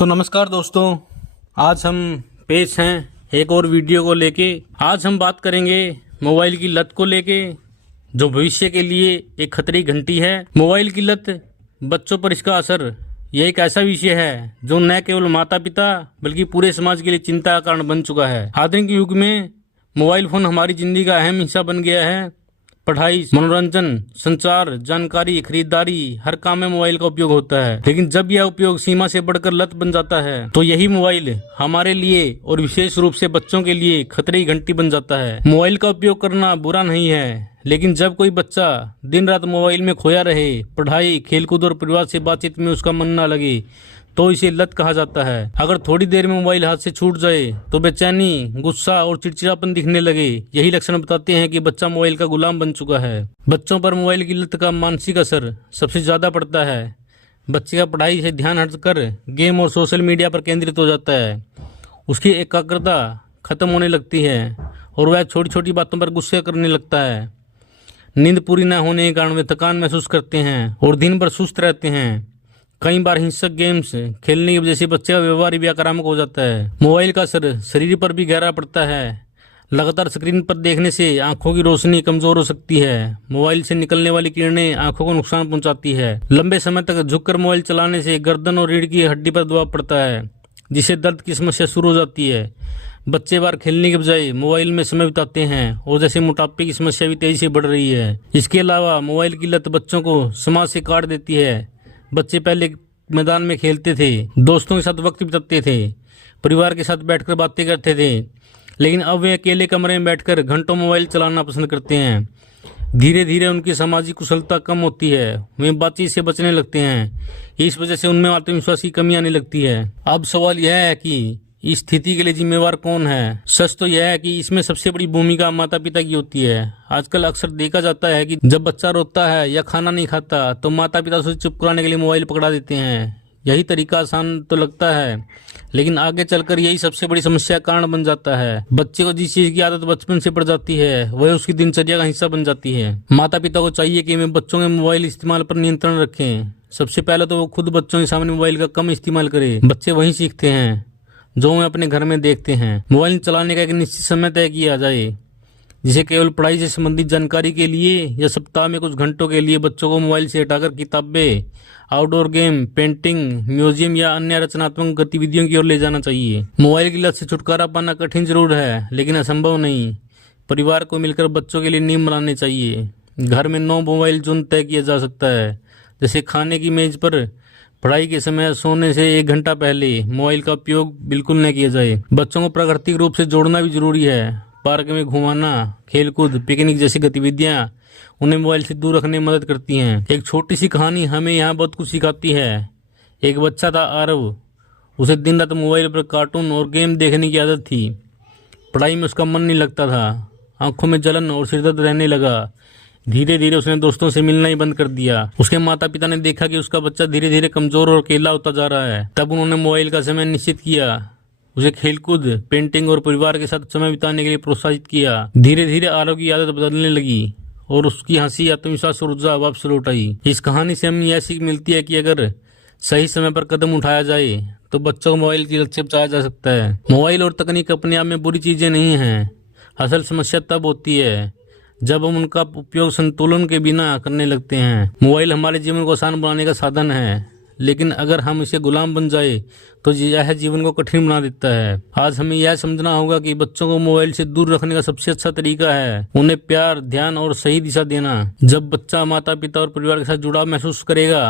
तो नमस्कार दोस्तों, आज हम पेश हैं एक और वीडियो को लेके। आज हम बात करेंगे मोबाइल की लत को लेके, जो भविष्य के लिए एक खतरे की घंटी है। मोबाइल की लत, बच्चों पर इसका असर, यह एक ऐसा विषय है जो न केवल माता पिता बल्कि पूरे समाज के लिए चिंता का कारण बन चुका है। आधुनिक युग में मोबाइल फोन हमारी जिंदगी का अहम हिस्सा बन गया है। पढ़ाई, मनोरंजन, संचार, जानकारी, खरीदारी, हर काम में मोबाइल का उपयोग होता है। लेकिन जब यह उपयोग सीमा से बढ़कर लत बन जाता है तो यही मोबाइल हमारे लिए और विशेष रूप से बच्चों के लिए खतरे की घंटी बन जाता है। मोबाइल का उपयोग करना बुरा नहीं है, लेकिन जब कोई बच्चा दिन रात मोबाइल में खोया रहे, पढ़ाई, खेलकूद और परिवार से बातचीत में उसका मन न लगे, तो इसे लत कहा जाता है। अगर थोड़ी देर में मोबाइल हाथ से छूट जाए तो बेचैनी, गुस्सा और चिड़चिड़ापन दिखने लगे, यही लक्षण बताते हैं कि बच्चा मोबाइल का गुलाम बन चुका है। बच्चों पर मोबाइल की लत का मानसिक असर सबसे ज्यादा पड़ता है। बच्चे का पढ़ाई से ध्यान हटकर गेम और सोशल मीडिया पर केंद्रित हो जाता है। उसकी एकाग्रता खत्म होने लगती है और वह छोटी छोटी बातों पर गुस्सा करने लगता है। नींद पूरी न होने के कारण वे थकान महसूस करते हैं और दिन भर सुस्त रहते हैं। कई बार हिंसक गेम्स खेलने की वजह से बच्चे का व्यवहार भी आक्रामक हो जाता है। मोबाइल का असर शरीर पर भी गहरा पड़ता है। लगातार स्क्रीन पर देखने से आंखों की रोशनी कमजोर हो सकती है। मोबाइल से निकलने वाली किरणें आंखों को नुकसान पहुंचाती है। लंबे समय तक झुककर मोबाइल चलाने से गर्दन और रीढ़ की हड्डी पर दबाव पड़ता है, जिससे दर्द की समस्या शुरू हो जाती है। बच्चे बाहर खेलने के बजाय मोबाइल में समय बिताते हैं और जैसे मोटापे की समस्या भी तेजी से बढ़ रही है। इसके अलावा मोबाइल की लत बच्चों को समाज से काट देती है। बच्चे पहले मैदान में खेलते थे, दोस्तों के साथ वक्त बिताते थे, परिवार के साथ बैठकर बातें करते थे, लेकिन अब वे अकेले कमरे में बैठकर घंटों मोबाइल चलाना पसंद करते हैं। धीरे धीरे उनकी सामाजिक कुशलता कम होती है, वे बातचीत से बचने लगते हैं। इस वजह से उनमें आत्मविश्वास की कमी आने लगती है। अब सवाल यह है कि इस स्थिति के लिए जिम्मेवार कौन है। सच तो यह है कि इसमें सबसे बड़ी भूमिका माता पिता की होती है। आजकल अक्सर देखा जाता है कि जब बच्चा रोता है या खाना नहीं खाता तो माता पिता उसे चुप कराने के लिए मोबाइल पकड़ा देते हैं। यही तरीका आसान तो लगता है, लेकिन आगे चलकर यही सबसे बड़ी समस्या का कारण बन जाता है। बच्चे को जिस चीज की आदत बचपन से पड़ जाती है वह उसकी दिनचर्या का हिस्सा बन जाती है। माता पिता को चाहिए कि वे बच्चों के मोबाइल इस्तेमाल पर नियंत्रण रखें। सबसे पहले तो वो खुद बच्चों के सामने मोबाइल का कम इस्तेमाल करें। बच्चे वही सीखते हैं जो वे अपने घर में देखते हैं। मोबाइल चलाने का एक निश्चित समय तय किया जाए, जिसे केवल पढ़ाई से संबंधित जानकारी के लिए या सप्ताह में कुछ घंटों के लिए बच्चों को मोबाइल से हटाकर किताबें, आउटडोर गेम, पेंटिंग, म्यूजियम या अन्य रचनात्मक गतिविधियों की ओर ले जाना चाहिए। मोबाइल की लत से छुटकारा पाना कठिन जरूर है, लेकिन असंभव नहीं। परिवार को मिलकर बच्चों के लिए नियम बनाने चाहिए। घर में 9 मोबाइल जोन तय किया जा सकता है, जैसे खाने की मेज पर, पढ़ाई के समय, सोने से 1 घंटा पहले मोबाइल का उपयोग बिल्कुल न किया जाए। बच्चों को प्राकृतिक रूप से जोड़ना भी जरूरी है। पार्क में घुमाना, खेलकूद, पिकनिक जैसी गतिविधियां उन्हें मोबाइल से दूर रखने में मदद करती हैं। एक छोटी सी कहानी हमें यहाँ बहुत कुछ सिखाती है। एक बच्चा था आरव, उसे दिन रात मोबाइल पर कार्टून और गेम देखने की आदत थी। पढ़ाई में उसका मन नहीं लगता था, आंखों में जलन और सिरदर्द रहने लगा। धीरे धीरे उसने दोस्तों से मिलना ही बंद कर दिया। उसके माता पिता ने देखा कि उसका बच्चा धीरे धीरे कमजोर और अकेला होता जा रहा है। तब उन्होंने मोबाइल का समय निश्चित किया, उसे खेलकूद, पेंटिंग और परिवार के साथ समय बिताने के लिए प्रोत्साहित किया। धीरे धीरे आरव की आदत बदलने लगी और उसकी हंसी, आत्मविश्वास और ऊर्जा वापस लौट आई। इस कहानी से हमें यह सीख मिलती है कि अगर सही समय पर कदम उठाया जाए तो बच्चों को मोबाइल की लत से बचाया जा सकता है। मोबाइल और तकनीक अपने आप में बुरी चीजें नहीं हैं। असल समस्या तब होती है जब हम उनका उपयोग संतुलन के बिना करने लगते हैं। मोबाइल हमारे जीवन को आसान बनाने का साधन है, लेकिन अगर हम इसे गुलाम बन जाए तो यह जीवन को कठिन बना देता है। आज हमें यह समझना होगा कि बच्चों को मोबाइल से दूर रखने का सबसे अच्छा तरीका है उन्हें प्यार, ध्यान और सही दिशा देना। जब बच्चा माता पिता और परिवार के साथ जुड़ाव महसूस करेगा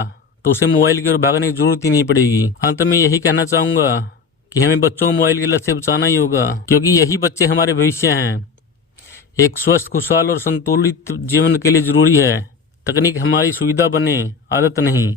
तो उसे मोबाइल की ओर भागने की जरूरत ही नहीं पड़ेगी। अंत में यही कहना चाहूंगा कि हमें बच्चों को मोबाइल की लत से बचाना ही होगा, क्योंकि यही बच्चे हमारे भविष्य हैं। एक स्वस्थ, खुशहाल और संतुलित जीवन के लिए जरूरी है तकनीक हमारी सुविधा बने, आदत नहीं।